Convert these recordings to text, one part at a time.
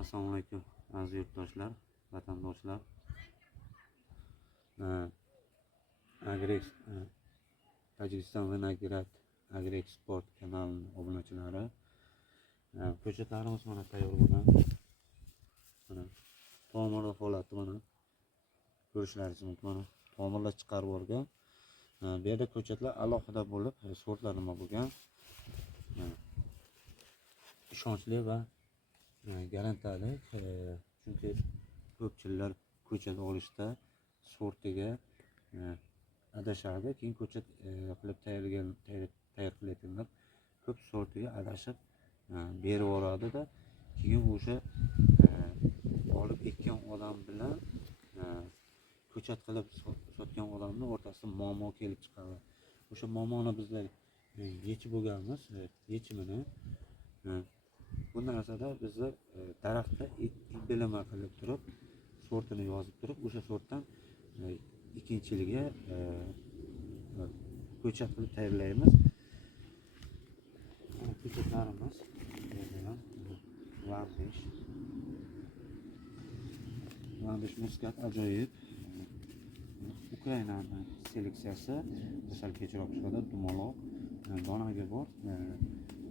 Assalomu alaykum aziz yurtdoshlar, vatandoshlar. Agrex Tojikiston Vinograd Agreksport kanalining obunachilari. Ko'chatlarimiz mana tayyor bo'lgan. Mana tomirlar holati mana ko'rishlaringiz mumkin. Mana tomirlar chiqarib yuborgan. Bu yerda ko'chatlar alohida bo'lib, sortlar nima bo'lgan. Ishonchli va garantiyali, chunki ko'pchiliklar ko'chat olishda sortiga adashadi. Keyin ko'chat qilib tayyor qilayotganlar ko'p sortiga adashib berib yuboradi-da, keyin o'sha olib ekkan odam bilan ko'chat qilib sotgan odamning o'rtasida muammo kelib chiqadi. O'sha muammoni bizlar yechib bo'lganmiz. Yechimini bu narsada bizlar daraxtda bilima qilib turib, sortini yozib turib, o'sha sortdan ikkinchiliga ko'chat qilib tayyorlaymiz. Ko'chatlarimiz Lambish muskat ajoyib. Ukrainaning seleksiyasi sal kechroq chiqadi, dumaloq, donaga bor.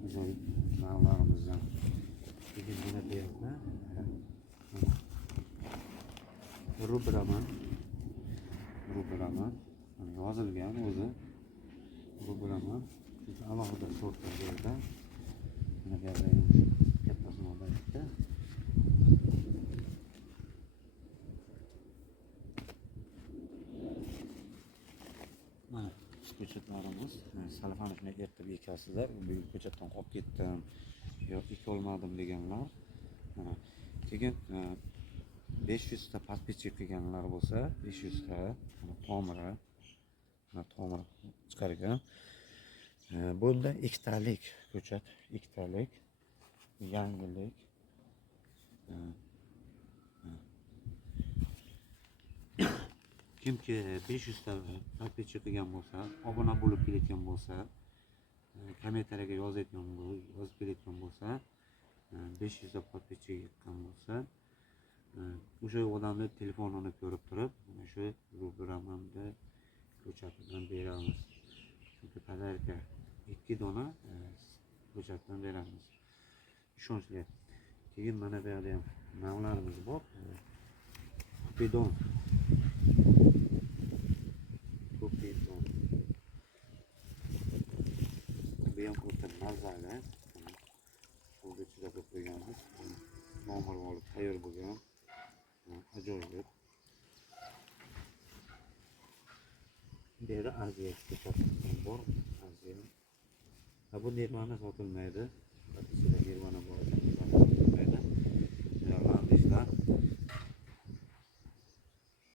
Ajoyib navlarimizdan. Keyin mana bu yerda Rubraman yozilgan o'zi. Rubraman chunki alohida sortlar bu yerda. Mana bu yerda kattasini olyapti. Mana ko'chatlarimiz salafani shunday ertib ekasizlar. Bu ko'chatdan qolib ketdim yoki ekolmadim deganlar. Keyin 500 ta podpischik qilganlar bo'lsa, 500 ta tomiri chiqargan. Bunda ikkitalik ko'chat, ikkitalik yangilik. Kimki 500 ta podpischik qilgan bo'lsa, obuna bo'lib kelayotgan bo'lsa, kommentariyaga yozib kelayotgan bo'lsa, 500 ta podpischik qilgan bo'lsa, o'sha odamni telefonini ko'rib turib, shu Rubramanni ko'chatidan beramiz. Chunki podarka 2 dona ko'chatdan beramiz. Ishonchli. Keyin mana bu yerda ham navlarimiz bor. Kupidon. Bu ham o'ta mazali. Suvni ichida qo'yib qo'yganmiz. Tomir olib tayyor bo'lgan. Ajoyib. Bu yerda Aziya ko'chatlar bor. Aziya. Bu nervani sotilmaydi. Ichida nervani bor.